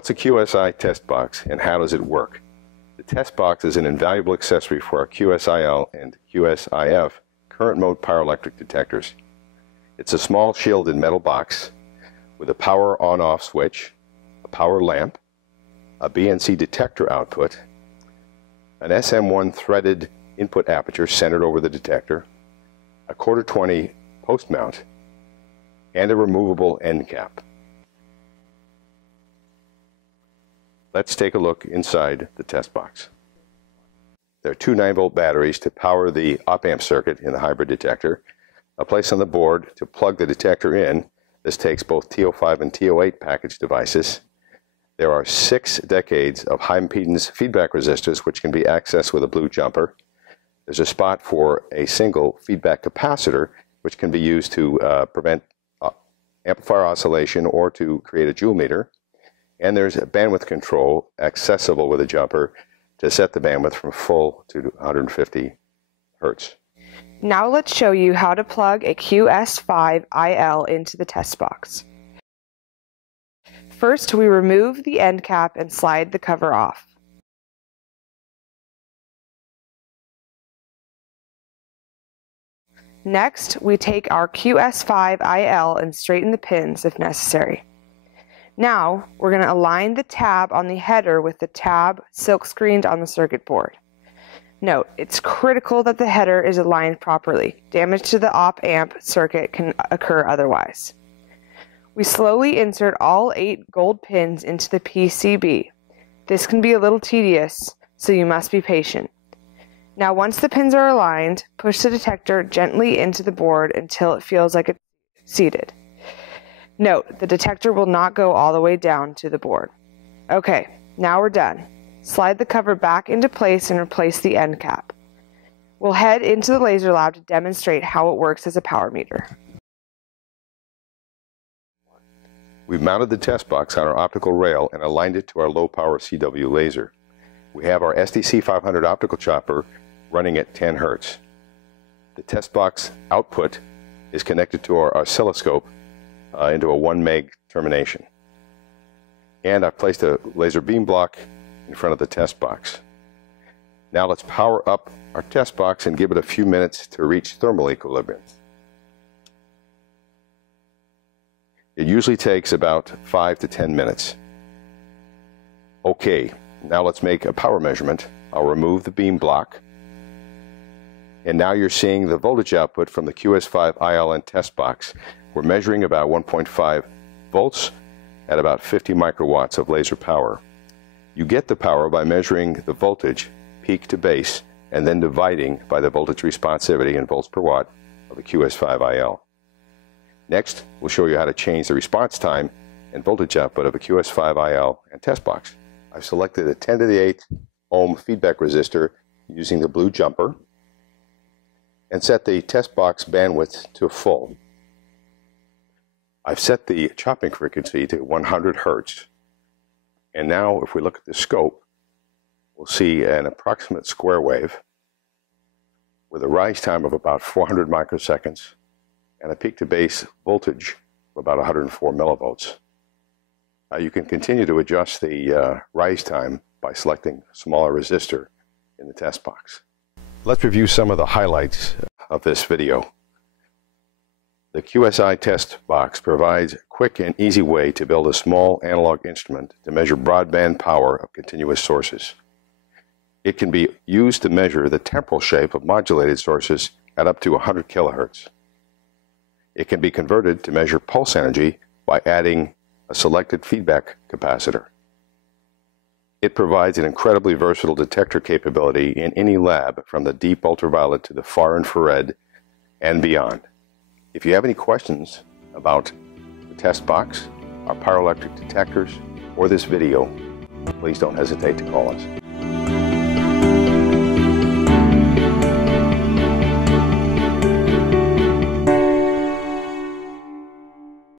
What's a QSI test box and how does it work? The test box is an invaluable accessory for our QSIL and QSIF current mode power electric detectors. It's a small shielded metal box with a power on-off switch, a power lamp, a BNC detector output, an SM1 threaded input aperture centered over the detector, a 1/4-20 post mount, and a removable end cap. Let's take a look inside the test box. There are two 9-volt batteries to power the op-amp circuit in the hybrid detector, a place on the board to plug the detector in. This takes both TO5 and TO8 package devices. There are 6 decades of high impedance feedback resistors which can be accessed with a blue jumper. There's a spot for a single feedback capacitor which can be used to prevent amplifier oscillation or to create a joule meter. And there's a bandwidth control accessible with a jumper to set the bandwidth from full to 150 Hertz. Now let's show you how to plug a QS5IL into the test box. First, we remove the end cap and slide the cover off. Next, we take our QS5IL and straighten the pins if necessary. Now, we're going to align the tab on the header with the tab silk screened on the circuit board. Note, it's critical that the header is aligned properly. Damage to the op-amp circuit can occur otherwise. We slowly insert all 8 gold pins into the PCB. This can be a little tedious, so you must be patient. Now, once the pins are aligned, push the detector gently into the board until it feels like it's seated. Note, the detector will not go all the way down to the board. Okay, now we're done. Slide the cover back into place and replace the end cap. We'll head into the laser lab to demonstrate how it works as a power meter. We've mounted the test box on our optical rail and aligned it to our low power CW laser. We have our SDC500 optical chopper running at 10 Hertz. The test box output is connected to our oscilloscope into a 1 meg termination. And I've placed a laser beam block in front of the test box. Now let's power up our test box and give it a few minutes to reach thermal equilibrium. It usually takes about 5 to 10 minutes. Okay, now let's make a power measurement. I'll remove the beam block. And now you're seeing the voltage output from the QS5ILN test box. We're measuring about 1.5 volts at about 50 microwatts of laser power. You get the power by measuring the voltage peak to base and then dividing by the voltage responsivity in volts per watt of the QS5IL. Next, we'll show you how to change the response time and voltage output of a QS5IL and test box. I've selected a 10 to the 8th ohm feedback resistor using the blue jumper and set the test box bandwidth to full. I've set the chopping frequency to 100 Hertz. And now if we look at the scope, we'll see an approximate square wave with a rise time of about 400 microseconds and a peak to base voltage of about 104 millivolts. You can continue to adjust the rise time by selecting a smaller resistor in the test box. Let's review some of the highlights of this video. The QSI test box provides a quick and easy way to build a small analog instrument to measure broadband power of continuous sources. It can be used to measure the temporal shape of modulated sources at up to 100 kilohertz. It can be converted to measure pulse energy by adding a selected feedback capacitor. It provides an incredibly versatile detector capability in any lab, from the deep ultraviolet to the far infrared and beyond. If you have any questions about the test box, our power electric detectors, or this video, please don't hesitate to call us.